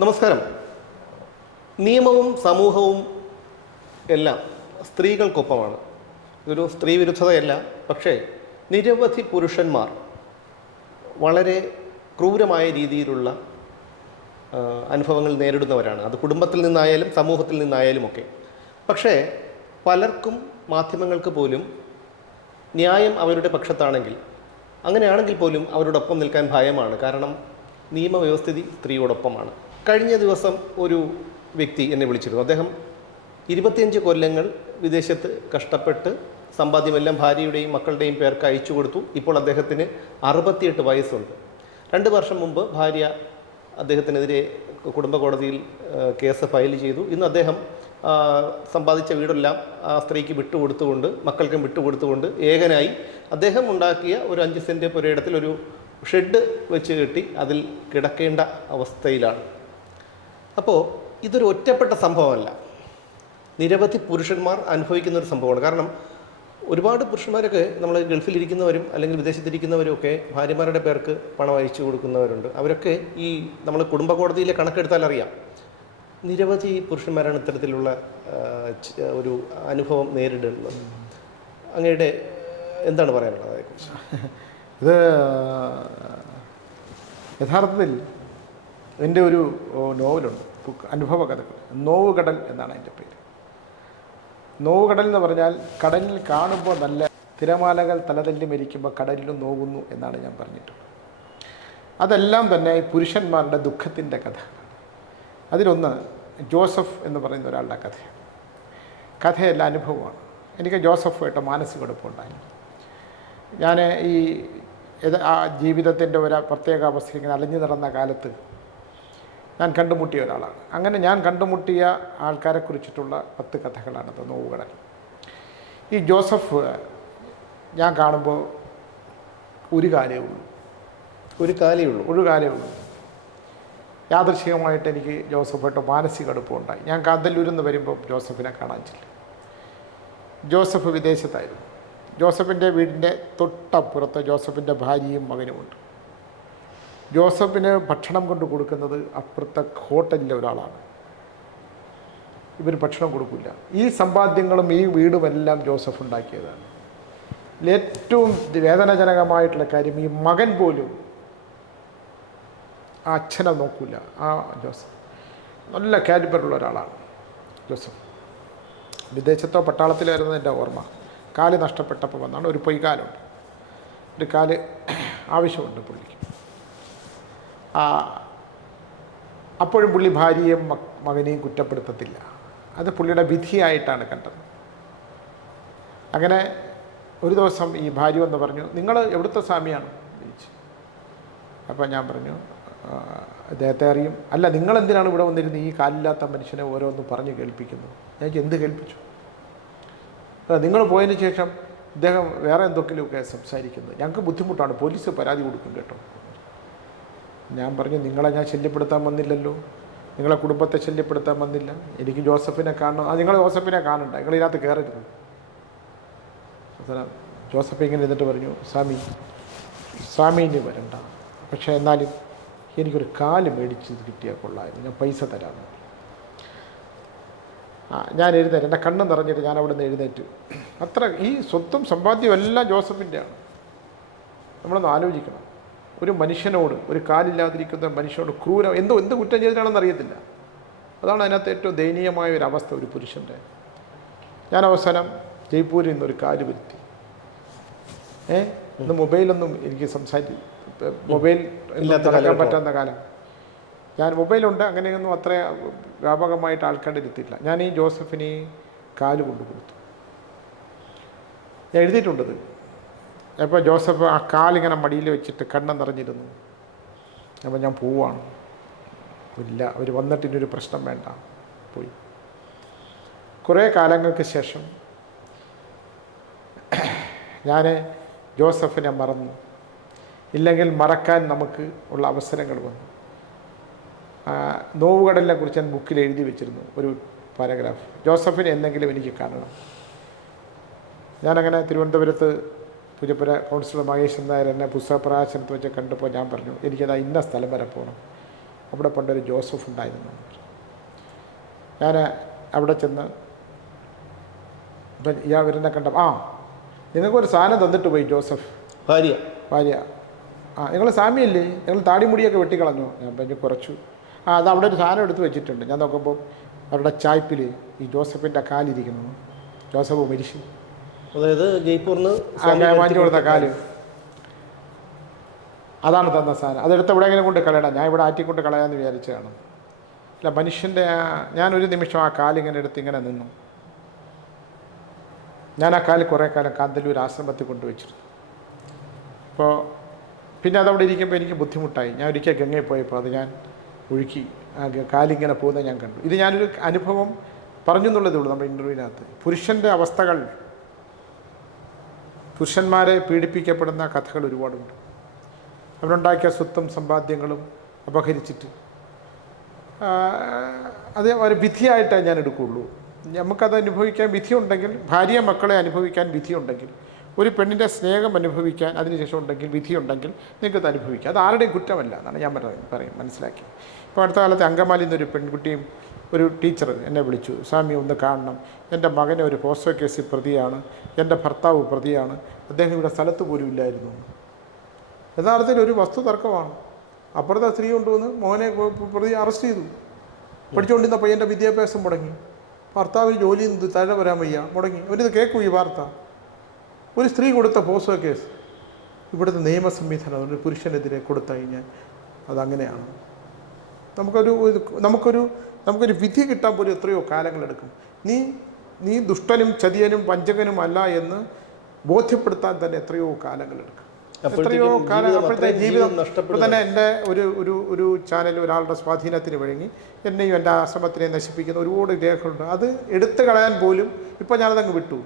നമസ്കാരം. നിയമവും സമൂഹവും എല്ലാം സ്ത്രീകൾക്കൊപ്പമാണ്. ഒരു സ്ത്രീ വിരുദ്ധതയല്ല പക്ഷേ നിരവധി പുരുഷന്മാർ വളരെ ക്രൂരമായ രീതിയിലുള്ള അനുഭവങ്ങൾ നേരിടുന്നവരാണ്. അത് കുടുംബത്തിൽ നിന്നായാലും സമൂഹത്തിൽ നിന്നായാലും ഒക്കെ. പക്ഷേ പലർക്കും മാധ്യമങ്ങൾക്ക് പോലും ന്യായം അവരുടെ പക്ഷത്താണെങ്കിൽ അങ്ങനെയാണെങ്കിൽ പോലും അവരോടൊപ്പം നിൽക്കാൻ ഭയമാണ്. കാരണം നിയമവ്യവസ്ഥിതി സ്ത്രീയോടൊപ്പമാണ്. കഴിഞ്ഞ ദിവസം ഒരു വ്യക്തി എന്നെ വിളിച്ചിരുന്നു. അദ്ദേഹം ഇരുപത്തിയഞ്ച് കൊല്ലങ്ങൾ വിദേശത്ത് കഷ്ടപ്പെട്ട് സമ്പാദ്യമെല്ലാം ഭാര്യയുടെയും മക്കളുടെയും പേർക്ക് അയച്ചു കൊടുത്തു. ഇപ്പോൾ അദ്ദേഹത്തിന് അറുപത്തിയെട്ട് വയസ്സുണ്ട്. രണ്ട് വർഷം മുമ്പ് ഭാര്യ അദ്ദേഹത്തിനെതിരെ കുടുംബ കോടതിയിൽ കേസ് ഫയൽ ചെയ്തു. ഇന്ന് അദ്ദേഹം സമ്പാദിച്ച വീടെല്ലാം ആ സ്ത്രീക്ക് വിട്ടുകൊടുത്തുകൊണ്ട് മക്കൾക്കും വിട്ടുകൊടുത്തുകൊണ്ട് ഏകനായി അദ്ദേഹം ഉണ്ടാക്കിയ ഒരു അഞ്ച് സെന്റ് പുരയിടത്തിൽ ഒരു ഷെഡ് വെച്ച് കെട്ടി അതിൽ കിടക്കേണ്ട അവസ്ഥയിലാണ്. അപ്പോൾ ഇതൊരു ഒറ്റപ്പെട്ട സംഭവമല്ല. നിരവധി പുരുഷന്മാർ അനുഭവിക്കുന്ന ഒരു സംഭവമാണ്. കാരണം ഒരുപാട് പുരുഷന്മാരൊക്കെ നമ്മൾ ഗൾഫിലിരിക്കുന്നവരും അല്ലെങ്കിൽ വിദേശത്തിരിക്കുന്നവരും ഒക്കെ ഭാര്യമാരുടെ പേർക്ക് പണം അയച്ചു കൊടുക്കുന്നവരുണ്ട്. അവരൊക്കെ ഈ നമ്മൾ കുടുംബ കോടതിയിലെ കണക്കെടുത്താൽ അറിയാം. നിരവധി പുരുഷന്മാരാണ് ഇത്തരത്തിലുള്ള ഒരു അനുഭവം നേരിടുന്നത്. അങ്ങയുടെ എന്താണ് പറയാനുള്ളത് അതേക്കുറിച്ച്? ഇത് യഥാർത്ഥത്തിൽ എന്റെ ഒരു നോവലുണ്ട്. അനുഭവ കഥകൾ നോവുകടൽ എന്നാണ് എന്റെ പേര്. നോവുകടൽ എന്ന് പറഞ്ഞാൽ കടലിൽ കാണുമ്പോൾ നല്ല തിരമാലകൾ തലതല്ലി മരിക്കുമ്പോൾ കടലിലും നോവുന്നു എന്നാണ് ഞാൻ പറഞ്ഞിട്ടുള്ളത്. അതെല്ലാം തന്നെ പുരുഷന്മാരുടെ ദുഃഖത്തിന്റെ കഥ അതിലൊന്ന് ജോസഫ് എന്ന് പറയുന്ന ഒരാളുടെ കഥയാണ്. കഥയല്ല അനുഭവമാണ്. എനിക്ക് ജോസഫുമായിട്ട് മാനസിക അടുപ്പമുണ്ടായി ഞാൻ ഈ ജീവിതത്തിന്റെ ഒരു പ്രത്യേക അവസ്ഥയിൽ ഇങ്ങനെ അലഞ്ഞു നടന്ന കാലത്ത് ഞാൻ കണ്ടുമുട്ടിയ ഒരാളാണ്. അങ്ങനെ ഞാൻ കണ്ടുമുട്ടിയ ആൾക്കാരെ കുറിച്ചിട്ടുള്ള പത്ത് കഥകളാണത് നോവുകടൽ ഈ ജോസഫ് ഞാൻ കാണുമ്പോൾ ഒരു കാലേ ഉള്ളൂ. ഒരു കാലേ ഉള്ളൂ? ഒരു കാലേ ഉള്ളൂ. യാദൃശികമായിട്ട് എനിക്ക് ജോസഫായിട്ട് മാനസിക അടുപ്പമുണ്ടായി ഞാൻ കാന്തല്ലൂരിൽ നിന്ന് വരുമ്പോൾ ജോസഫിനെ കാണാൻ ചെല്ലും. ജോസഫ് വിദേശത്തായിരുന്നു. ജോസഫിന്റെ വീടിന്റെ തൊട്ടപ്പുറത്ത് ജോസഫിന്റെ ഭാര്യയും മകനുമുണ്ട്. ജോസഫിന് ഭക്ഷണം കൊണ്ട് കൊടുക്കുന്നത് അപ്പുറത്തെ ഹോട്ടലിലെ ഒരാളാണ്. ഇവർ ഭക്ഷണം കൊടുക്കില്ല ഈ സമ്പാദ്യങ്ങളും ഈ വീടുമെല്ലാം ജോസഫ് ഉണ്ടാക്കിയതാണ്. ഏറ്റവും വേദനാജനകമായിട്ടുള്ള കാര്യം ഈ മകൻ പോലും ആ അച്ഛനെ നോക്കില്ല ആ ജോസഫ്. നല്ല കാലിബറുള്ള ഒരാളാണ് ജോസഫ്. വിദേശത്തോ പട്ടാളത്തിലായിരുന്നു എന്റെ ഓർമ്മ. കാൽ നഷ്ടപ്പെട്ടപ്പോൾ വന്നാണ്. ഒരു പൊയ്ക്കാലുണ്ട് ഒരു കാൽ ആവശ്യമുണ്ട് പുള്ളി അപ്പോഴും പുള്ളി ഭാര്യയും മകനെയും കുറ്റപ്പെടുത്തത്തില്ല. അത് പുള്ളിയുടെ വിധിയായിട്ടാണ് കണ്ടത്. അങ്ങനെ ഒരു ദിവസം ഈ ഭാര്യ എന്ന് പറഞ്ഞു നിങ്ങൾ എവിടുത്തെ സ്വാമിയാണ്? ചോദിച്ചു അപ്പോൾ ഞാൻ പറഞ്ഞു അദ്ദേഹത്തെ അറിയും. അല്ല നിങ്ങൾ എന്തിനാണ് ഇവിടെ വന്നിരുന്നത്? ഈ കാലില്ലാത്ത മനുഷ്യനെ ഓരോന്ന് പറഞ്ഞ് കേൾപ്പിക്കുന്നു. ഞാൻ എന്ത് കേൾപ്പിച്ചു? "അല്ല, നിങ്ങൾ പോയതിന് ശേഷം ഇദ്ദേഹം വേറെ എന്തൊക്കെയൊക്കെ സംസാരിക്കുന്നത് ഞങ്ങൾക്ക് ബുദ്ധിമുട്ടാണ്. പോലീസ് പരാതി കൊടുക്കും കേട്ടോ. ഞാൻ പറഞ്ഞു നിങ്ങളെ ഞാൻ ശല്യപ്പെടുത്താൻ വന്നില്ലല്ലോ. നിങ്ങളെ കുടുംബത്തെ ശല്യപ്പെടുത്താൻ വന്നില്ല. എനിക്ക് ജോസഫിനെ കാണണം. ആ നിങ്ങൾ ജോസഫിനെ കാണണ്ട. നിങ്ങൾ ഇതിനകത്ത് കയറരുത് ജോസഫ് ഇങ്ങനെ എന്നിട്ട് പറഞ്ഞു സ്വാമി സ്വാമി ഇനി വരണ്ട. പക്ഷേ എന്നാലും എനിക്കൊരു കാൽ മേടിച്ച് കിട്ടിയാൽ കൊള്ളായിരുന്നു ഞാൻ പൈസ തരാമെന്ന് ആ ഞാൻ എഴുന്നേറ്റ് എന്റെ കണ്ണ് നിറഞ്ഞിട്ട് ഞാൻ അവിടെ നിന്ന് എഴുന്നേറ്റ്. അത്ര ഈ സ്വത്തും സമ്പാദ്യവും എല്ലാം ജോസഫിന്റെയാണ്. നമ്മളൊന്ന് ആലോചിക്കണം. ഒരു മനുഷ്യനോട് ഒരു കാലില്ലാതിരിക്കുന്ന മനുഷ്യനോട് ക്രൂര എന്തോ എന്ത് കുറ്റം ചെയ്തിട്ടാണെന്ന് അറിയത്തില്ല. അതാണ് അതിനകത്ത് ഏറ്റവും ദയനീയമായ ഒരു അവസ്ഥ ഒരു പുരുഷന്റെ. ഞാൻ അവസാനം ജയ്പൂരിൽ നിന്നൊരു കാൽ വരുത്തി. ഏ? ഇന്ന് മൊബൈലൊന്നും എനിക്ക് സംസാരി മൊബൈൽ ഇല്ലാത്ത നടക്കാൻ. പറ്റാത്ത കാലം. ഞാൻ മൊബൈലുണ്ട് അങ്ങനെയൊന്നും അത്ര വ്യാപകമായിട്ട് ആൾക്കാരുടെ എത്തിയിട്ടില്ല ഞാൻ ഈ ജോസഫിനെ കാൽ കൊണ്ടു കൊടുത്തു ഞാൻ എഴുതിയിട്ടുണ്ടത്. അപ്പോൾ ജോസഫ് ആ കാലിങ്ങനെ മടിയിൽ വെച്ചിട്ട് കണ്ണം നിറഞ്ഞിരുന്നു. അപ്പോൾ ഞാൻ പോവാണ്. ഇല്ല അവർ വന്നിട്ട് ഒരു പ്രശ്നം വേണ്ട. പോയി. കുറേ കാലങ്ങൾക്ക് ശേഷം ഞാൻ ജോസഫിനെ മറന്നു. ഇല്ലെങ്കിൽ മറക്കാൻ നമുക്ക് ഉള്ള അവസരങ്ങൾ വന്നു. നോവുകടലിനെ കുറിച്ച് ഞാൻ ബുക്കിൽ എഴുതി വെച്ചിരുന്നു ഒരു പാരഗ്രാഫ്. ജോസഫിനെ എന്തെങ്കിലും എനിക്ക് കാണണം. ഞാനങ്ങനെ തിരുവനന്തപുരത്ത് പൂജപ്പുര കൗൺസിലർ മഹേശൻ നായർ എന്നെ പുസ്തക പ്രകാശനത്ത് വെച്ച് കണ്ടപ്പോൾ ഞാൻ പറഞ്ഞു എനിക്കത് ഇന്ന സ്ഥലം വരെ പോകണം അവിടെ പണ്ടൊരു ജോസഫ് ഉണ്ടായിരുന്നു. ഞാൻ അവിടെ ചെന്ന് ഇപ്പം ഇയാൾ വരുന്ന കണ്ട ആ നിങ്ങൾക്കൊരു സാധനം തന്നിട്ട് പോയി ജോസഫ്. ഭാര്യ. ഭാര്യ. ആ നിങ്ങൾ സാമിയല്ലേ? നിങ്ങൾ താടിമുടിയൊക്കെ വെട്ടിക്കളഞ്ഞു. ഞാൻ പറഞ്ഞു കുറച്ചു. ആ അത് അവിടെ ഒരു സാധനം എടുത്ത് വെച്ചിട്ടുണ്ട്. ഞാൻ നോക്കുമ്പോൾ അവരുടെ ചായ്പിൽ ഈ ജോസഫിന്റെ കാലിരിക്കുന്നു. ജോസഫ് മരിച്ചു. അതായത് മാറ്റി കൊടുത്ത കാൽ അതാണ് തന്ന സാധനം. അതെടുത്ത് എങ്ങനെ കൊണ്ട് കളയണം? ഞാൻ ഇവിടെ ആറ്റിക്കൊണ്ട് കളയാമെന്ന് വിചാരിച്ചതാണ്. അല്ല മനുഷ്യന്റെ ആ ഞാനൊരു നിമിഷം ആ കാലിങ്ങനെ എടുത്ത് ഇങ്ങനെ നിന്നു. ഞാൻ ആ കാൽ കുറേ കാലം കാന്തല്ലൂർ ആശ്രമത്തിൽ കൊണ്ടുവച്ചിരുന്നു അപ്പോൾ പിന്നെ അതവിടെ ഇരിക്കുമ്പോൾ എനിക്ക് ബുദ്ധിമുട്ടായി. ഞാൻ ഒരിക്കൽ ഗംഗയിൽ പോയപ്പോൾ അത് ഞാൻ ഒഴുക്കി ആ കാലിങ്ങനെ പോകുന്നത് ഞാൻ കണ്ടു. ഇത് ഞാനൊരു അനുഭവം പറഞ്ഞു എന്നുള്ളതേ ഉള്ളൂ നമ്മുടെ ഇന്റർവ്യൂവിനകത്ത് പുരുഷന്റെ അവസ്ഥകൾ പുരുഷന്മാരെ പീഡിപ്പിക്കപ്പെടുന്ന കഥകൾ ഒരുപാടുണ്ട്. അവരുണ്ടാക്കിയ സ്വത്തും സമ്പാദ്യങ്ങളും അപഹരിച്ചിട്ട്. അത് ഒരു വിധിയായിട്ടേ ഞാൻ എടുക്കുകയുള്ളൂ. നമുക്കത് അനുഭവിക്കാൻ വിധിയുണ്ടെങ്കിൽ ഭാര്യ മക്കളെ അനുഭവിക്കാൻ വിധിയുണ്ടെങ്കിൽ ഒരു പെണ്ണിന്റെ സ്നേഹം അനുഭവിക്കാൻ അതിനുശേഷം ഉണ്ടെങ്കിൽ വിധിയുണ്ടെങ്കിൽ നിങ്ങൾക്കത് അനുഭവിക്കാം. അത് ആരുടെയും കുറ്റമല്ല എന്നാണ് ഞാൻ പറയും പറയും മനസ്സിലാക്കി. ഇപ്പോൾ അടുത്ത കാലത്ത് അങ്കമാലിയിൽ നിന്നൊരു പെൺകുട്ടിയും ഒരു ടീച്ചർ എന്നെ വിളിച്ചു സ്വാമി ഒന്ന് കാണണം. എന്റെ മകനെ ഒരു പോസ്റ്റോ കേസിൽ പ്രതിയാണ്. എന്റെ ഭർത്താവ് പ്രതിയാണ്. അദ്ദേഹം ഇവിടെ സ്ഥലത്ത് പോലും ഇല്ലായിരുന്നു. യഥാർത്ഥത്തിൽ ഒരു വസ്തു തർക്കമാണ് അപ്പുറത്തെ സ്ത്രീ കൊണ്ടുവന്ന് മോനെ പ്രതി അറസ്റ്റ് ചെയ്തു. പഠിച്ചുകൊണ്ടിരുന്ന പയ്യന്റെ വിദ്യാഭ്യാസം മുടങ്ങി. ഭർത്താവിന് ജോലി താഴെ വരാൻ വയ്യ മുടങ്ങി. അവരിത് കേൾക്കൂ ഈ വാർത്ത? ഒരു സ്ത്രീ കൊടുത്ത പോസോ കേസ്. ഇവിടുത്തെ നിയമ സംവിധാനം ഒരു പുരുഷനെതിരെ കൊടുത്തു കഴിഞ്ഞാൽ അതങ്ങനെയാണ്. നമുക്കൊരു നമുക്കൊരു നമുക്കൊരു വിധി കിട്ടാൻ പോലും എത്രയോ കാലങ്ങളെടുക്കും നീ നീ ദുഷ്ടനും ചതിയനും വഞ്ചകനും അല്ല എന്ന് ബോധ്യപ്പെടുത്താൻ തന്നെ എത്രയോ കാലങ്ങളെടുക്കും എത്രയോ കാലം അപ്പോഴത്തെ ജീവിതം ഇപ്പോൾ തന്നെ എന്റെ ഒരു ഒരു ഒരു ചാനൽ ഒരാളുടെ സ്വാധീനത്തിന് വഴങ്ങി എന്നെയും എന്റെ ആശ്രമത്തിനെ നശിപ്പിക്കുന്ന ഒരുപാട് രേഖകളുണ്ട് അത് എടുത്തു കളയാൻ പോലും ഇപ്പോൾ ഞാനതങ്ങ് വിട്ടു.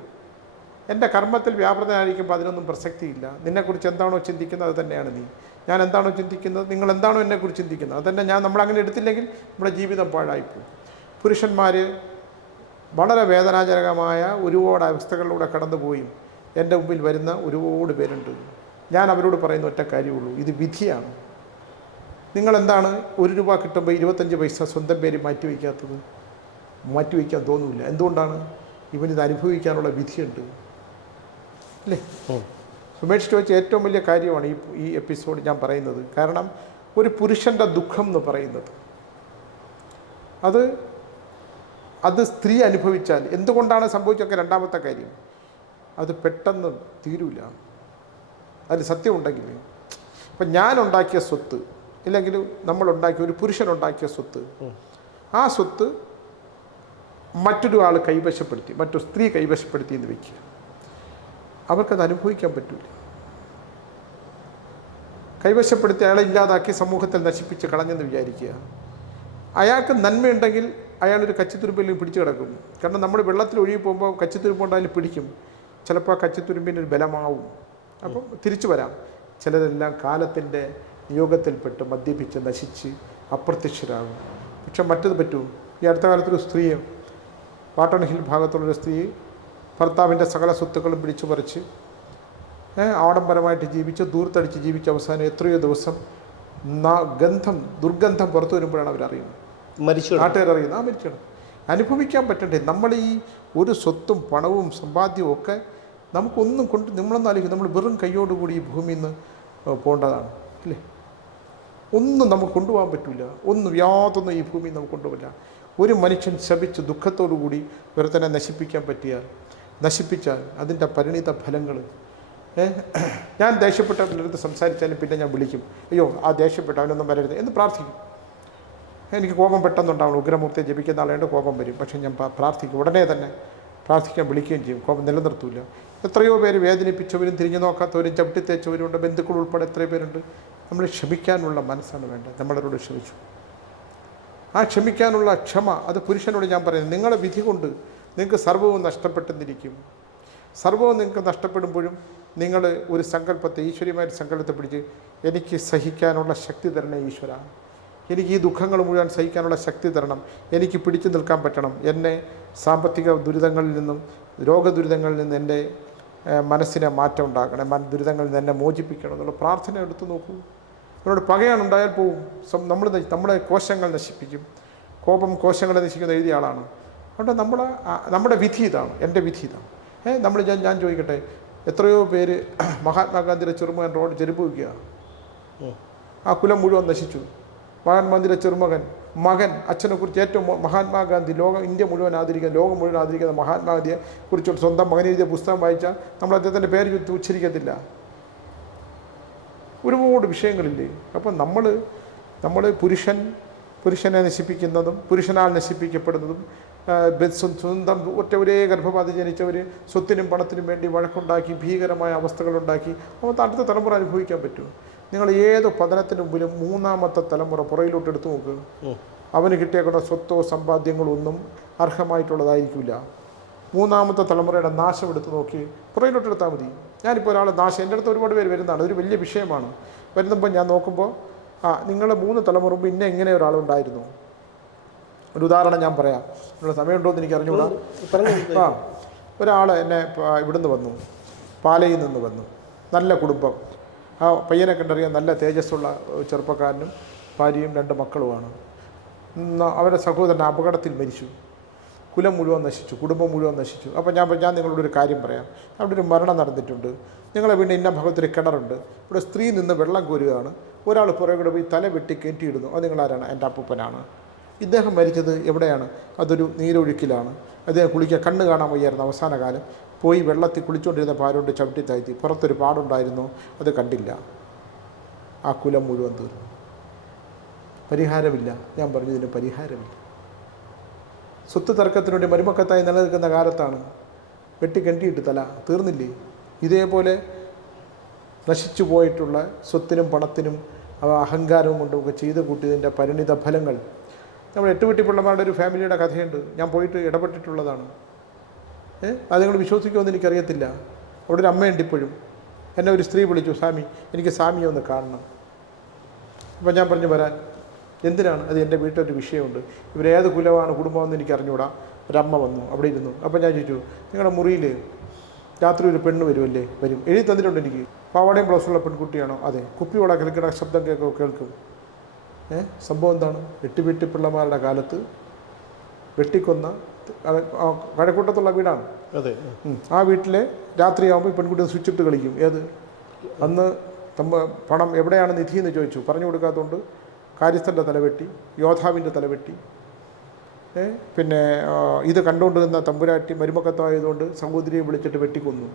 എന്റെ കർമ്മത്തിൽ വ്യാപൃതനായിരിക്കുമ്പോൾ അതിനൊന്നും പ്രസക്തിയില്ല. നിന്നെക്കുറിച്ച് എന്താണോ ചിന്തിക്കുന്നത് അത് തന്നെയാണ് നീ. ഞാൻ എന്താണോ ചിന്തിക്കുന്നത് നിങ്ങൾ എന്താണോ എന്നെക്കുറിച്ച് ചിന്തിക്കുന്നത് അതന്നെ ഞാൻ നമ്മളങ്ങനെ എടുത്തില്ലെങ്കിൽ നമ്മുടെ ജീവിതം പാഴായിപ്പോകും പുരുഷന്മാർ വളരെ വേദനാജനകമായ ഒരുപാട് അവസ്ഥകളിലൂടെ കടന്നുപോയി. എന്റെ മുമ്പിൽ വരുന്ന ഒരുപാട് പേരുണ്ട്. ഞാൻ അവരോട് പറയുന്ന ഒറ്റ കാര്യമുള്ളൂ ഇത് വിധിയാണ്. നിങ്ങൾ എന്താണ് ഒരു രൂപ കിട്ടുമ്പോൾ ഇരുപത്തഞ്ച് പൈസ സ്വന്തം പേര് മാറ്റി വയ്ക്കാത്തത്? മാറ്റി വയ്ക്കാൻ തോന്നില്ല. എന്തുകൊണ്ടാണ്? ഇവനിത് അനുഭവിക്കാനുള്ള വിധിയുണ്ട്. അല്ലേ. സുമേഷ് വെച്ച ഏറ്റവും വലിയ കാര്യമാണ് ഈ ഈ എപ്പിസോഡ് ഞാൻ പറയുന്നത്. കാരണം ഒരു പുരുഷന്റെ ദുഃഖം എന്ന് പറയുന്നത്. അത് അത് സ്ത്രീ അനുഭവിച്ചാൽ എന്തുകൊണ്ടാണ് സംഭവിച്ചൊക്കെ രണ്ടാമത്തെ കാര്യം? അത് പെട്ടെന്ന് തീരൂല. അതിൽ സത്യമുണ്ടെങ്കിൽ ഇപ്പം ഞാൻ ഉണ്ടാക്കിയ സ്വത്ത് ഇല്ലെങ്കിൽ നമ്മളുണ്ടാക്കിയ ഒരു പുരുഷൻ ഉണ്ടാക്കിയ സ്വത്ത് ആ സ്വത്ത് മറ്റൊരു ആൾ കൈവശപ്പെടുത്തി മറ്റു സ്ത്രീ കൈവശപ്പെടുത്തി എന്ന് വയ്ക്കുക അവർക്കത് അനുഭവിക്കാൻ പറ്റില്ല കൈവശപ്പെടുത്തി അയാളെ ഇല്ലാതാക്കി സമൂഹത്തിൽ നശിപ്പിച്ച് കളഞ്ഞെന്ന് വിചാരിക്കുക. അയാൾക്ക് നന്മയുണ്ടെങ്കിൽ അയാളൊരു കച്ചിത്തുരുമ്പിൽ പിടിച്ചു കിടക്കും. കാരണം നമ്മൾ വെള്ളത്തിൽ ഒഴുകി പോകുമ്പോൾ കച്ചിത്തുരുമ്പ് അതിൽ പിടിക്കും. ചിലപ്പോൾ ആ കച്ചിത്തുരുമ്പിന്റെ ഒരു ബലമാവും. അപ്പം തിരിച്ചു വരാം. ചിലരെല്ലാം കാലത്തിന്റെ നിയോഗത്തിൽപ്പെട്ട് മദ്യപിച്ച് നശിച്ച് അപ്രത്യക്ഷരാകും. പക്ഷെ മറ്റത് പറ്റൂ. ഈ അടുത്ത കാലത്തൊരു സ്ത്രീയെ വാട്ടൺ ഹിൽ ഭാഗത്തുള്ളൊരു സ്ത്രീ ഭർത്താവിന്റെ സകല സ്വത്തുക്കളും പിടിച്ചു പറിച്ച് ആഡംബരമായിട്ട് ജീവിച്ച് ദൂർത്തടിച്ച് ജീവിച്ച് അവസാനം എത്രയോ ദിവസം നാ- ഗന്ധം ദുർഗന്ധം പുറത്തു വരുമ്പോഴാണ് അവരറിയുന്നത്. മരിച്ചു അറിയുന്നത് ആ മരിച്ചു അനുഭവിക്കാൻ പറ്റണ്ടേ? നമ്മൾ ഈ ഒരു സ്വത്തും പണവും സമ്പാദ്യവും ഒക്കെ നമുക്കൊന്നും കൊണ്ട് നമ്മളൊന്നും ആലോചിക്കും നമ്മൾ വെറും കൈയോടുകൂടി ഈ ഭൂമിയിൽ നിന്ന് പോകേണ്ടതാണ് അല്ലേ? ഒന്നും നമുക്ക് കൊണ്ടുപോകാൻ പറ്റില്ല ഒന്നും യാതൊന്നും ഈ ഭൂമിയിൽ നമുക്ക് കൊണ്ടുപോകില്ല. ഒരു മനുഷ്യൻ ശപിച്ച് ദുഃഖത്തോടു കൂടി ഒരുത്തനെ നശിപ്പിക്കാൻ പറ്റിയാൽ നശിപ്പിച്ചാൽ അതിന്റെ പരിണിത ഫലങ്ങൾ. ഞാൻ ദേഷ്യപ്പെട്ടവന്റെ അടുത്ത് സംസാരിച്ചാലും പിന്നെ ഞാൻ വിളിക്കും. അയ്യോ ആ ദേഷ്യപ്പെട്ട അവനൊന്നും വരരുത് എന്ന് പ്രാർത്ഥിക്കും. എനിക്ക് കോപം പെട്ടെന്നുണ്ടാവണം. ഉഗ്രമൂർത്തിയെ ജപിക്കുന്ന ആളുകൊണ്ട് കോപം വരും. പക്ഷേ ഞാൻ പ്രാ- പ്രാർത്ഥിക്കും. ഉടനെ തന്നെ പ്രാർത്ഥിക്കാൻ വിളിക്കുകയും ചെയ്യും. കോപം നിലനിർത്തൂല. എത്രയോ പേര് വേദനിപ്പിച്ചവരും തിരിഞ്ഞു നോക്കാത്തവരും ചവിട്ടി തേച്ചവരും ഉണ്ട് ബന്ധുക്കൾ ഉൾപ്പെടെ എത്രയോ പേരുണ്ട്. നമ്മൾ ക്ഷമിക്കാനുള്ള മനസ്സാണ് വേണ്ടത്. നമ്മളവരോട് ക്ഷമിച്ചു. ആ ക്ഷമിക്കാനുള്ള ക്ഷമ അത് പുരുഷനോട് ഞാൻ പറയുന്നത് നിങ്ങളുടെ വിധി കൊണ്ട് നിങ്ങൾക്ക് സർവവും നഷ്ടപ്പെട്ടെന്നിരിക്കും. സർവവും നിങ്ങൾക്ക് നഷ്ടപ്പെടുമ്പോഴും നിങ്ങൾ ഒരു സങ്കല്പത്തെ ഈശ്വര്യമായ ഒരു സങ്കല്പത്തെ പിടിച്ച് എനിക്ക് സഹിക്കാനുള്ള ശക്തി തരണേ ഈശ്വര എനിക്ക് ഈ ദുഃഖങ്ങൾ മുഴുവൻ സഹിക്കാനുള്ള ശക്തി തരണം. എനിക്ക് പിടിച്ചു നിൽക്കാൻ പറ്റണം. എന്നെ സാമ്പത്തിക ദുരിതങ്ങളിൽ നിന്നും രോഗദുരിതങ്ങളിൽ നിന്ന് എന്റെ മനസ്സിനെ മാറ്റം ഉണ്ടാക്കണം ദുരിതങ്ങളിൽ നിന്ന് എന്നെ മോചിപ്പിക്കണം എന്നുള്ള പ്രാർത്ഥന എടുത്തു നോക്കൂ. അവരോട് പകയാണ് ഉണ്ടായാൽ പോവും. നമ്മൾ നമ്മുടെ കോശങ്ങൾ നശിപ്പിക്കും. കോപം കോശങ്ങളെ നശിക്കുന്ന എഴുതിയ ആളാണ് അതുകൊണ്ട് നമ്മൾ നമ്മുടെ വിധി ഇതാണ് എന്റെ വിധി ഇതാണ്. ഏഹ് നമ്മൾ ഞാൻ ഞാൻ ചോദിക്കട്ടെ എത്രയോ പേര് മഹാത്മാഗാന്ധിയുടെ ചെറുമകൻ റോഡ് ചെരുപ്പ് ആ കുലം മുഴുവൻ നശിച്ചു. മഹാത്മാഗാന്ധിയുടെ ചെറുമകൻ മകൻ അച്ഛനെ കുറിച്ച് ഏറ്റവും മഹാത്മാഗാന്ധി ലോകം ഇന്ത്യ മുഴുവൻ ആദരിക്കുന്ന ലോകം മുഴുവൻ ആദരിക്കുന്ന മഹാത്മാഗാന്ധിയെ കുറിച്ചുള്ള സ്വന്തം മകൻ എഴുതിയ പുസ്തകം വായിച്ചാൽ നമ്മൾ അദ്ദേഹത്തിന്റെ പേര് ചുറ്റി ഉച്ചരിക്കത്തില്ല. ഒരുപാട് വിഷയങ്ങളില്ലേ? അപ്പം നമ്മൾ നമ്മൾ പുരുഷൻ പുരുഷനെ നശിപ്പിക്കുന്നതും പുരുഷനാൽ നശിപ്പിക്കപ്പെടുന്നതും സ്വന്തം ഒറ്റ ഒരേ ഗർഭപാതി ജനിച്ചവർ സ്വത്തിനും പണത്തിനും വേണ്ടി വഴക്കുണ്ടാക്കി ഭീകരമായ അവസ്ഥകളുണ്ടാക്കി. അപ്പോൾ അടുത്ത തലമുറ അനുഭവിക്കാൻ പറ്റും നിങ്ങൾ ഏത് പതനത്തിന് മുമ്പിലും മൂന്നാമത്തെ തലമുറ പുറയിലോട്ട് എടുത്തു നോക്ക്. അവന് കിട്ടിയേക്കുന്ന സ്വത്തോ സമ്പാദ്യങ്ങളോ ഒന്നും അർഹമായിട്ടുള്ളതായിരിക്കില്ല മൂന്നാമത്തെ തലമുറയുടെ നാശം എടുത്തു നോക്കി പുറയിലോട്ട് എടുത്താൽ മതി. ഞാനിപ്പോൾ ഒരാളെ നാശം എന്റെ അടുത്ത് ഒരുപാട് പേര് വരുന്നതാണ് അതൊരു വലിയ വിഷയമാണ്. വരുന്നപ്പോൾ ഞാൻ നോക്കുമ്പോൾ ആ നിങ്ങളുടെ മൂന്ന് തലമുറ മുമ്പ് ഇന്ന എങ്ങനെ ഒരാളുണ്ടായിരുന്നു. ഒരു ഉദാഹരണം ഞാൻ പറയാം. നിങ്ങളുടെ സമയമുണ്ടോ എന്ന് എനിക്ക് അറിഞ്ഞുകൂടാ. ആ ഒരാൾ എന്നെ ഇവിടുന്ന് വന്നു. പാലയിൽ നിന്ന് വന്നു. നല്ല കുടുംബം. ആ പയ്യനെ കണ്ടറിയാൻ നല്ല തേജസ്സുള്ള ചെറുപ്പക്കാരനും ഭാര്യയും രണ്ട് മക്കളുമാണ്. അവരുടെ സഹോദരൻ അപകടത്തിൽ മരിച്ചു. കുലം മുഴുവൻ നശിച്ചു. കുടുംബം മുഴുവൻ നശിച്ചു. അപ്പോൾ ഞാൻ ഞാൻ നിങ്ങളോട് ഒരു കാര്യം പറയാം. അവിടെ ഒരു മരണം നടന്നിട്ടുണ്ട്. നിങ്ങളെ വീണ്ടും ഇന്ന ഭാഗത്തൊരു കിണറുണ്ട്. ഇവിടെ സ്ത്രീ നിന്ന് വെള്ളം കോരുകയാണ്. ഒരാൾ പുറകെ പോയി തല വെട്ടി കയറ്റിയിടുന്നു. അത് നിങ്ങളാരാണ്? എന്റെ അപ്പൂപ്പനാണ്. ഇദ്ദേഹം മരിച്ചത് എവിടെയാണ്? അതൊരു നീരൊഴുക്കിലാണ്. അദ്ദേഹം കുളിക്കാൻ കണ്ണ് കാണാൻ വയ്യായിരുന്നു അവസാന കാലം പോയി വെള്ളത്തിൽ കുളിച്ചുകൊണ്ടിരുന്ന പാരോട്ട് ചവിട്ടി താഴ്ത്തി പുറത്തൊരു പാടുണ്ടായിരുന്നു. അത് കണ്ടില്ല. ആ കുലം മുഴുവൻ തീർന്നു. പരിഹാരമില്ല. ഞാൻ പറഞ്ഞു ഇതിന് പരിഹാരമില്ല. സ്വത്ത് തർക്കത്തിനുവേണ്ടി മരുമക്കത്തായി നിലനിൽക്കുന്ന കാലത്താണ്. വെട്ടിക്കെട്ടിയിട്ട് തല. തീർന്നില്ലേ? ഇതേപോലെ നശിച്ചു പോയിട്ടുള്ള സ്വത്തിനും പണത്തിനും അഹങ്കാരവും കൊണ്ടുമൊക്കെ ചെയ്ത് കൂട്ടിയതിന്റെ പരിണിത ഫലങ്ങൾ നമ്മൾ എട്ടുവെട്ടിപ്പിള്ളമാരുടെ ഒരു ഫാമിലിയുടെ കഥയുണ്ട്. ഞാൻ പോയിട്ട് ഇടപെട്ടിട്ടുള്ളതാണ്. അത് നിങ്ങൾ വിശ്വസിക്കുമെന്ന് എനിക്കറിയത്തില്ല. അവിടെ ഒരു അമ്മയുണ്ട് ഇപ്പോഴും. എന്നെ ഒരു സ്ത്രീ വിളിച്ചു സ്വാമി എനിക്ക് സ്വാമിയെ ഒന്ന് കാണണം. അപ്പം ഞാൻ പറഞ്ഞു വരാൻ. എന്തിനാണ്? അത് എന്റെ വീട്ടിലൊരു വിഷയമുണ്ട്. ഇവരേത് കുലമാണ് കുടുംബമെന്ന് എനിക്ക് അറിഞ്ഞുകൂടാ ഒരമ്മ വന്നു അവിടെ ഇരുന്നു. അപ്പം ഞാൻ ചോദിച്ചു നിങ്ങളുടെ മുറിയിൽ രാത്രി ഒരു പെണ്ണ് വരുമല്ലേ വരും. എഴുതി തന്നിട്ടുണ്ട് എനിക്ക്. പാവാടയും ബ്ലൗസുള്ള പെൺകുട്ടിയാണോ? അതെ. കുപ്പിയോടെ കേൾക്കുന്ന ശബ്ദം കേൾക്കോ. സംഭവം എന്താണ്? വെട്ടിവെട്ടി പിള്ളമാരുടെ കാലത്ത് വെട്ടിക്കൊന്ന കഴക്കൂട്ടത്തുള്ള വീടാണ്. അതെ. ആ വീട്ടിലെ രാത്രിയാകുമ്പോൾ പെൺകുട്ടി സ്വിച്ച് ഇട്ട് കളിക്കും. ഏത്? അന്ന് തമ്മ പണം എവിടെയാണ് നിധി എന്ന് ചോദിച്ചു. പറഞ്ഞു കൊടുക്കാത്തതുകൊണ്ട് കാര്യസ്ഥന്റെ തലവെട്ടി യോധാവിന്റെ തലവെട്ടി പിന്നെ ഇത് കണ്ടുകൊണ്ടിരുന്ന തമ്പുരാട്ടി മരുമക്കത്തായതുകൊണ്ട് സഹോദരിയെ വിളിച്ചിട്ട് വെട്ടിക്കൊന്നു.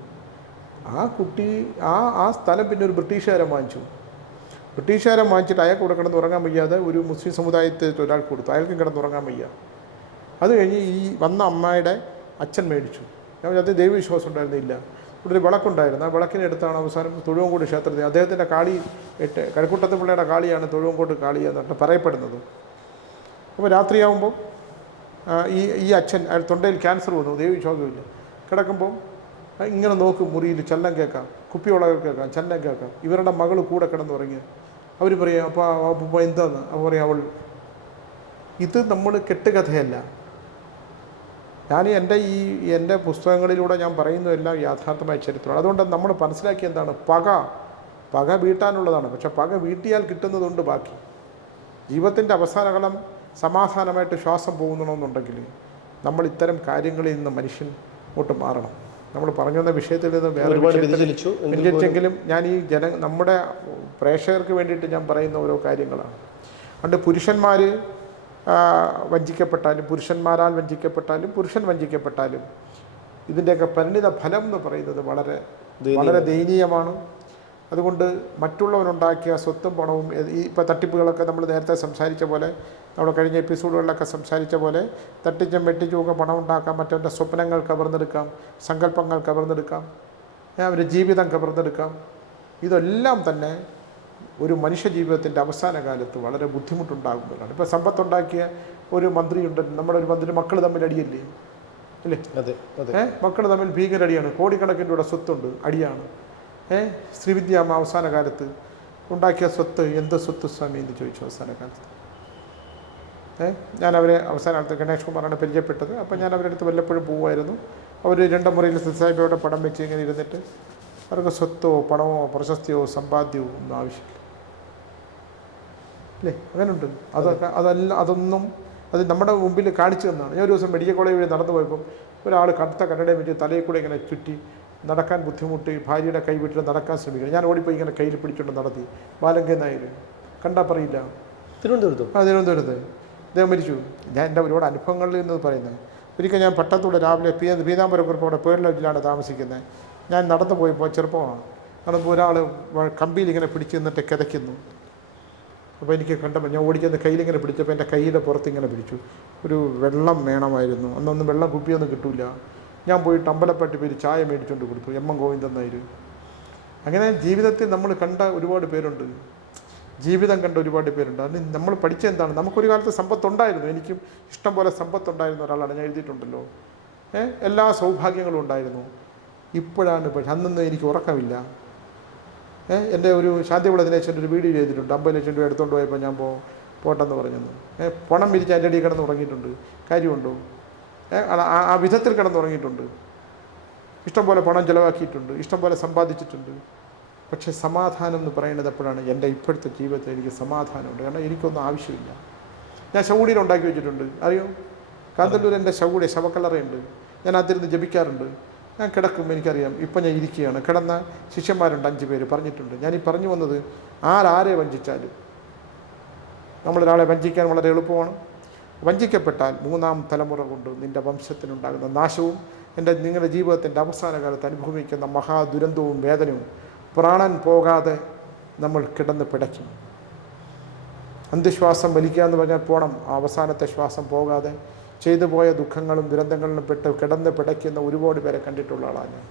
ആ കുട്ടി ആ ആ സ്ഥലം പിന്നെ ഒരു ബ്രിട്ടീഷുകാരെ വാങ്ങിച്ചു. ബ്രിട്ടീഷുകാരൻ വാങ്ങിച്ചിട്ട് അയാൾക്ക് ഇവിടെ കിടന്ന് ഉറങ്ങാൻ വയ്യാതെ ഒരു മുസ്ലിം സമുദായത്തെ ഒരാൾക്ക് കൊടുത്തു. അയാൾക്കും കിടന്ന് ഉറങ്ങാൻ വയ്യ. അത് കഴിഞ്ഞ് ഈ വന്ന അമ്മയുടെ അച്ഛൻ മേടിച്ചു. ഞാൻ അദ്ദേഹം ദൈവവിശ്വാസം ഉണ്ടായിരുന്നില്ല. ഇവിടെ ഒരു വിളക്കുണ്ടായിരുന്നു. ആ വിളക്കിനെടുത്താണ് അവസാനം തൊഴുവങ്കോട് ക്ഷേത്രത്തിൽ. അദ്ദേഹത്തിന്റെ കാളി എട്ട് കഴക്കൂട്ടത്ത് പിള്ളയുടെ കാളിയാണ് തൊഴുവങ്കോട്ട് കാളി എന്നിട്ട് പറയപ്പെടുന്നത്. അപ്പോൾ രാത്രിയാകുമ്പോൾ ഈ ഈ അച്ഛൻ അയാൾ തൊണ്ടയിൽ ക്യാൻസർ വന്നു. ദൈവവിശ്വാസമില്ല കിടക്കുമ്പോൾ ഇങ്ങനെ നോക്കും മുറിയിൽ ചെല്ലം കേൾക്കാം. കുപ്പിയോളകൾ കേൾക്കാം ചലനം കേൾക്കാം ഇവരുടെ മകൾ കൂടെ കിടന്നുറങ്ങി അവർ പറയും അപ്പോൾ അപ്പോൾ എന്താന്ന്? അപ്പോൾ പറയും അവൾ ഇത് നമ്മൾ കെട്ടുകഥയല്ല. ഞാൻ എന്റെ ഈ എന്റെ പുസ്തകങ്ങളിലൂടെ ഞാൻ പറയുന്നതെല്ലാം യാഥാർത്ഥമായ ചരിത്രമാണ്. അതുകൊണ്ട് നമ്മൾ മനസ്സിലാക്കി എന്താണ്? പക. പക വീട്ടാനുള്ളതാണ്. പക്ഷെ പക വീട്ടിയാൽ കിട്ടുന്നതുണ്ട് ബാക്കി. ജീവിതത്തിന്റെ അവസാനകാലം സമാധാനമായിട്ട് ശ്വാസം പോകുന്നണമെന്നുണ്ടെങ്കിൽ നമ്മൾ ഇത്തരം കാര്യങ്ങളിൽ നിന്ന് മനുഷ്യൻ ഒട്ട് മാറണം. നമ്മൾ പറഞ്ഞു വന്ന വിഷയത്തിൽ നിന്ന് വേറെ വ്യതിചലിച്ചു. വ്യതിചലിച്ചെങ്കിലും ഞാൻ ഈ ജന നമ്മുടെ പ്രേക്ഷകർക്ക് വേണ്ടിയിട്ട് ഞാൻ പറയുന്ന ഓരോ കാര്യങ്ങളാണ്. അതുകൊണ്ട് പുരുഷന്മാർ വഞ്ചിക്കപ്പെട്ടാലും പുരുഷന്മാരാൽ വഞ്ചിക്കപ്പെട്ടാലും പുരുഷൻ വഞ്ചിക്കപ്പെട്ടാലും ഇതിന്റെയൊക്കെ പരിണിത ഫലം എന്ന് പറയുന്നത് വളരെ വളരെ ദയനീയമാണ്. അതുകൊണ്ട് മറ്റുള്ളവരുണ്ടാക്കിയ സ്വത്തും പണവും ഈ ഇപ്പോൾ തട്ടിപ്പുകളൊക്കെ നമ്മൾ നേരത്തെ സംസാരിച്ച പോലെ നമ്മൾ കഴിഞ്ഞ എപ്പിസോഡുകളിലൊക്കെ സംസാരിച്ച പോലെ തട്ടിച്ചും വെട്ടിച്ചും ഒക്കെ പണം ഉണ്ടാക്കാം മറ്റവന്റെ സ്വപ്നങ്ങൾ കവർന്നെടുക്കാം സങ്കല്പങ്ങൾ കവർന്നെടുക്കാം അവന്റെ ജീവിതം കവർന്നെടുക്കാം. ഇതെല്ലാം തന്നെ ഒരു മനുഷ്യ ജീവിതത്തിന്റെ അവസാന കാലത്ത് വളരെ ബുദ്ധിമുട്ടുണ്ടാകുമ്പോഴാണ് ഇപ്പോൾ സമ്പത്തുണ്ടാക്കിയ ഒരു മന്ത്രിയുണ്ട് നമ്മുടെ ഒരു മന്ത്രി മക്കൾ തമ്മിൽ അടിയല്ലേ? അല്ലേ? അതെ അതെ. മക്കൾ തമ്മിൽ ഭീകരടിയാണ് കോടിക്കണക്കിന് ഇവിടെ സ്വത്തുണ്ട് അടിയാണ്. ഏ ശ്രീവിദ്യാമ്മ അവസാന കാലത്ത് ഉണ്ടാക്കിയ സ്വത്ത് എന്ത് സ്വത്ത് സ്വാമി എന്ന് ചോദിച്ചു അവസാന കാലത്ത്? ഞാൻ അവരെ അവസാനത്ത് ഗണേഷ് കുമാറാണ് പരിചയപ്പെട്ടത്. അപ്പോൾ ഞാൻ അവരുടെ അടുത്ത് വല്ലപ്പോഴും പോവുമായിരുന്നു. അവർ രണ്ടാം മുറിയിൽ സിസായിബയുടെ പടം വെച്ച് ഇങ്ങനെ ഇരുന്നിട്ട് അവർക്ക് സ്വത്തോ പണമോ പ്രശസ്തിയോ സമ്പാദ്യമോ ഒന്നും ആവശ്യമില്ല. അല്ലേ അങ്ങനെയുണ്ട് അതൊക്കെ അതല്ല അതൊന്നും അത് നമ്മുടെ മുമ്പിൽ കാണിച്ചു തന്നാണ്. ഞാൻ ഒരു ദിവസം മെഡിക്കൽ കോളേജ് വഴി നടന്നു പോയപ്പോൾ ഒരാൾ കടുത്ത കണ്ണടയെ വെച്ച് തലയിൽ കൂടെ ഇങ്ങനെ ചുറ്റി നടക്കാൻ ബുദ്ധിമുട്ടി ഭാര്യയുടെ കൈ വിട്ടിട്ട് നടക്കാൻ ശ്രമിക്കണം ഞാൻ ഓടിപ്പോയി ഇങ്ങനെ കയ്യിൽ പിടിച്ചുകൊണ്ട് നടത്തി. ബാലങ്കേ നായർ കണ്ടാൽ പറയില്ല. തിരുവനന്തപുരത്ത്? ആ തിരുവനന്തപുരത്ത്. അദ്ദേഹം മരിച്ചു. ഞാൻ എന്റെ ഒരുപാട് അനുഭവങ്ങളിൽ നിന്ന് പറയുന്നത്. ഒരിക്കൽ ഞാൻ പട്ടത്തൂടെ രാവിലെ പീ പീതാംബരക്കുറിപ്പോടെ പേരിലാണ് താമസിക്കുന്നത്. ഞാൻ നടന്നു പോയപ്പോൾ ചെറുപ്പമാണ്. നടന്നപ്പോൾ ഒരാൾ കമ്പിയിൽ ഇങ്ങനെ പിടിച്ച് നിന്നിട്ട് കിതയ്ക്കുന്നു. അപ്പോൾ എനിക്ക് കണ്ടപ്പോൾ ഞാൻ ഓടിച്ചെന്ന് കയ്യിലിങ്ങനെ പിടിച്ചപ്പോൾ എന്റെ കൈയുടെ പുറത്ത് ഇങ്ങനെ പിടിച്ചു. ഒരു വെള്ളം വേണമായിരുന്നു. അന്നൊന്നും വെള്ളം കുപ്പിയൊന്നും കിട്ടില്ല ഞാൻ പോയിട്ട് അമ്പലപ്പെട്ട് പേര് ചായ മേടിച്ചുകൊണ്ട് കൊടുത്തു. M M Govindan Nair. അങ്ങനെ ജീവിതത്തിൽ നമ്മൾ കണ്ട ഒരുപാട് പേരുണ്ട്. ജീവിതം കണ്ട ഒരുപാട് പേരുണ്ട്. അതിന് നമ്മൾ പഠിച്ച എന്താണ്? നമുക്കൊരു കാലത്ത് സമ്പത്തുണ്ടായിരുന്നു. എനിക്കും ഇഷ്ടം പോലെ സമ്പത്തുണ്ടായിരുന്ന ഒരാളാണ് ഞാൻ എഴുതിയിട്ടുണ്ടല്ലോ. ഏ? എല്ലാ സൗഭാഗ്യങ്ങളും ഉണ്ടായിരുന്നു. ഇപ്പോഴാണ് പക്ഷെ അന്നൊന്നും എനിക്ക് ഉറക്കമില്ല. ഏ? എന്റെ ഒരു ശാന്തിവിള ദിനേശന്റെ ഒരു വീഡിയോ ചെയ്തിട്ടുണ്ട്. അമ്പത് ലക്ഷം രൂപ എടുത്തുകൊണ്ട് പോയപ്പോൾ ഞാൻ പോ പോട്ടെന്ന് പറഞ്ഞു ഏ? പണം വിരിച്ച് അതിന്റെ അടിയിൽ കിടന്ന് ഉറങ്ങിയിട്ടുണ്ട്. കാര്യമുണ്ടോ? ഏ? ആ- വിധത്തിൽ കിടന്ന് ഉറങ്ങിയിട്ടുണ്ട്. ഇഷ്ടം പോലെ പണം ചിലവാക്കിയിട്ടുണ്ട്. ഇഷ്ടം പോലെ സമ്പാദിച്ചിട്ടുണ്ട്. പക്ഷേ സമാധാനം എന്ന് പറയുന്നത് എപ്പോഴാണ്? എന്റെ ഇപ്പോഴത്തെ ജീവിതത്തിൽ എനിക്ക് സമാധാനമുണ്ട്. കാരണം എനിക്കൊന്നും ആവശ്യമില്ല. ഞാൻ ശൗടിയിൽ ഉണ്ടാക്കി വെച്ചിട്ടുണ്ട്. അറിയോ? കാന്തല്ലൂർ എന്റെ ശൗടി ശവക്കലറയുണ്ട് ഞാൻ അതിരുന്ന് ജപിക്കാറുണ്ട്. ഞാൻ കിടക്കും എനിക്കറിയാം. ഇപ്പം ഞാൻ ഇരിക്കുകയാണ്. കിടന്ന ശിഷ്യന്മാരുണ്ട് അഞ്ച് പേര് പറഞ്ഞിട്ടുണ്ട്. ഞാൻ ഈ പറഞ്ഞു വന്നത് ആരാരെ വഞ്ചിച്ചാലും. നമ്മളൊരാളെ വഞ്ചിക്കാൻ വളരെ എളുപ്പമാണ്. വഞ്ചിക്കപ്പെട്ടാൽ മൂന്നാം തലമുറ കൊണ്ട് നിന്റെ വംശത്തിനുണ്ടാകുന്ന നാശവും എന്റെ നിങ്ങളുടെ ജീവിതത്തിന്റെ അവസാന കാലത്ത് അനുഭവിക്കുന്ന മഹാദുരന്തവും വേദനയും പ്രാണൻ പോകാതെ നമ്മൾ കിടന്ന് പിടയ്ക്കും. അന്ത്യശ്വാസം വലിക്കുക എന്ന് പറഞ്ഞാൽ പോണം. അവസാനത്തെ ശ്വാസം പോകാതെ ചെയ്തു പോയ ദുഃഖങ്ങളും ദുരന്തങ്ങളിലും പെട്ട് കിടന്ന് പിടയ്ക്കുന്ന ഒരുപാട് പേരെ കണ്ടിട്ടുള്ള ആളാണ് ഞാൻ.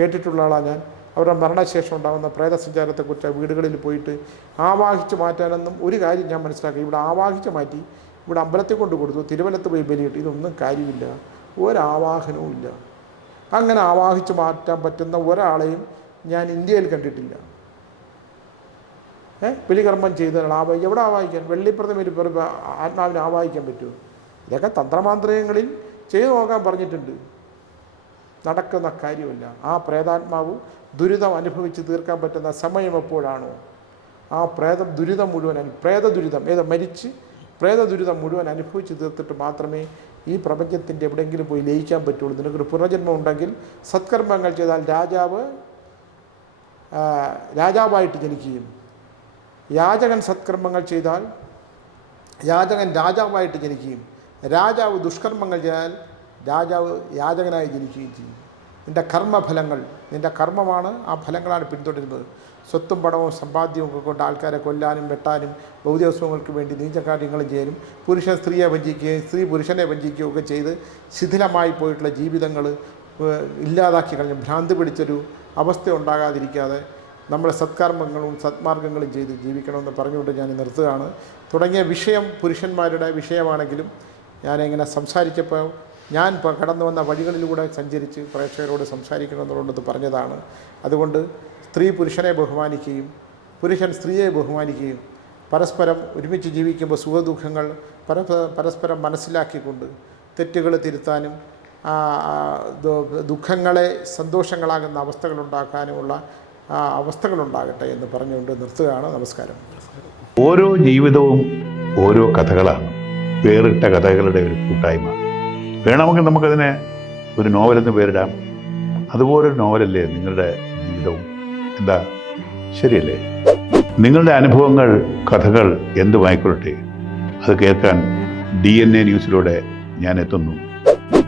കേട്ടിട്ടുള്ള ആളാണ് ഞാൻ. അവരുടെ മരണശേഷം ഉണ്ടാകുന്ന പ്രേതസഞ്ചാരത്തെക്കുറിച്ച് വീടുകളിൽ പോയിട്ട് ആവാഹിച്ച് മാറ്റാനൊന്നും ഒരു കാര്യം ഞാൻ മനസ്സിലാക്കി. ഇവിടെ ആവാഹിച്ച് മാറ്റി ഇവിടെ അമ്പലത്തിൽ കൊണ്ട് കൊടുത്തു. തിരുവനത്ത് പോയി ബലിയിട്ട്. ഇതൊന്നും കാര്യമില്ല. ഒരാവാഹനവും ഇല്ല. അങ്ങനെ ആവാഹിച്ച് മാറ്റാൻ പറ്റുന്ന ഒരാളെയും ഞാൻ ഇന്ത്യയിൽ കണ്ടിട്ടില്ല. ഏ? ബലികർമ്മം ചെയ്ത ഒരാൾ ആവാ എവിടെ ആവാഹിക്കാൻ? വെള്ളിപ്രതിമയിൽ ആത്മാവിനെ ആവാഹിക്കാൻ പറ്റുമോ? ഇതൊക്കെ തന്ത്രമാന്ത്രികങ്ങളിൽ ചെയ്തു നോക്കാൻ പറഞ്ഞിട്ടുണ്ട്. നടക്കുന്ന കാര്യമല്ല. ആ പ്രേതാത്മാവ് ദുരിതം അനുഭവിച്ച് തീർക്കാൻ പറ്റുന്ന സമയം എപ്പോഴാണോ? ആ പ്രേത ദുരിതം മുഴുവൻ പ്രേത ദുരിതം. ഏത് മരിച്ച് പ്രേത ദുരിതം മുഴുവൻ അനുഭവിച്ച് തീർത്തിട്ട് മാത്രമേ ഈ പ്രപഞ്ചത്തിന്റെ എവിടെയെങ്കിലും പോയി ലയിക്കാൻ പറ്റുള്ളൂ. നിനക്കൊരു പുനർജന്മം ഉണ്ടെങ്കിൽ സത്കർമ്മങ്ങൾ ചെയ്താൽ രാജാവ് രാജാവായിട്ട് ജനിക്കുകയും യാചകൻ സത്കർമ്മങ്ങൾ ചെയ്താൽ യാചകൻ രാജാവായിട്ട് ജനിക്കുകയും രാജാവ് ദുഷ്കർമ്മങ്ങൾ ചെയ്താൽ രാജാവ് യാചകനായി ജനിക്കുകയും ചെയ്യും. നിന്റെ കർമ്മഫലങ്ങൾ നിന്റെ കർമ്മമാണ് ആ ഫലങ്ങളാണ് പിന്തുടരുന്നത്. സ്വത്തും പണവും സമ്പാദ്യവും ഒക്കെ കൊണ്ട് ആൾക്കാരെ കൊല്ലാനും വെട്ടാനും ഭൗതികസ്വങ്ങൾക്ക് വേണ്ടി നീചകാര്യങ്ങളും ചെയ്യാനും പുരുഷൻ സ്ത്രീയെ വഞ്ചിക്കുകയും സ്ത്രീ പുരുഷനെ വഞ്ചിക്കുകയും ഒക്കെ ചെയ്ത് ശിഥിലമായി പോയിട്ടുള്ള ജീവിതങ്ങൾ ഇല്ലാതാക്കി കളഞ്ഞ ഭ്രാന്ത് പിടിച്ചൊരു അവസ്ഥ ഉണ്ടാകാതിരിക്കാതെ നമ്മുടെ സത്കർമ്മങ്ങളും സത്മാർഗങ്ങളും ചെയ്ത് ജീവിക്കണമെന്ന് പറഞ്ഞുകൊണ്ട് ഞാൻ നിർത്തുകയാണ്. തുടങ്ങിയ വിഷയം പുരുഷന്മാരുടെ വിഷയമാണെങ്കിലും ഞാനിങ്ങനെ സംസാരിച്ചപ്പോൾ ഞാൻ കടന്നു വന്ന വഴികളിലൂടെ സഞ്ചരിച്ച് പ്രേക്ഷകരോട് സംസാരിക്കണമെന്നുള്ളത് പറഞ്ഞതാണ്. അതുകൊണ്ട് സ്ത്രീ പുരുഷനെ ബഹുമാനിക്കുകയും പുരുഷൻ സ്ത്രീയെ ബഹുമാനിക്കുകയും പരസ്പരം ഒരുമിച്ച് ജീവിക്കുമ്പോൾ സുഖദുഃഖങ്ങൾ പരസ്പ- പരസ്പരം മനസ്സിലാക്കിക്കൊണ്ട് തെറ്റുകൾ തിരുത്താനും ദുഃഖങ്ങളെ സന്തോഷങ്ങളാകുന്ന അവസ്ഥകളുണ്ടാക്കാനുമുള്ള അവസ്ഥകളുണ്ടാകട്ടെ എന്ന് പറഞ്ഞുകൊണ്ട് നിർത്തുകയാണ്. നമസ്കാരം. ഓരോ ജീവിതവും ഓരോ കഥകളാണ്. വേറിട്ട കഥകളുടെ ഒരു കൂട്ടായ്മ. വേണമെങ്കിൽ നമുക്കതിനെ ഒരു നോവലെന്ന് പേരിടാം. അതുപോലൊരു നോവലല്ലേ നിങ്ങളുടെ ജീവിതവും? എന്താ? ശരിയല്ലേ? നിങ്ങളുടെ അനുഭവങ്ങൾ കഥകൾ എന്തുമായിക്കൊള്ളട്ടെ? അത് കേൾക്കാൻ ഡി എൻ എ ന്യൂസിലൂടെ ഞാൻ എത്തുന്നു.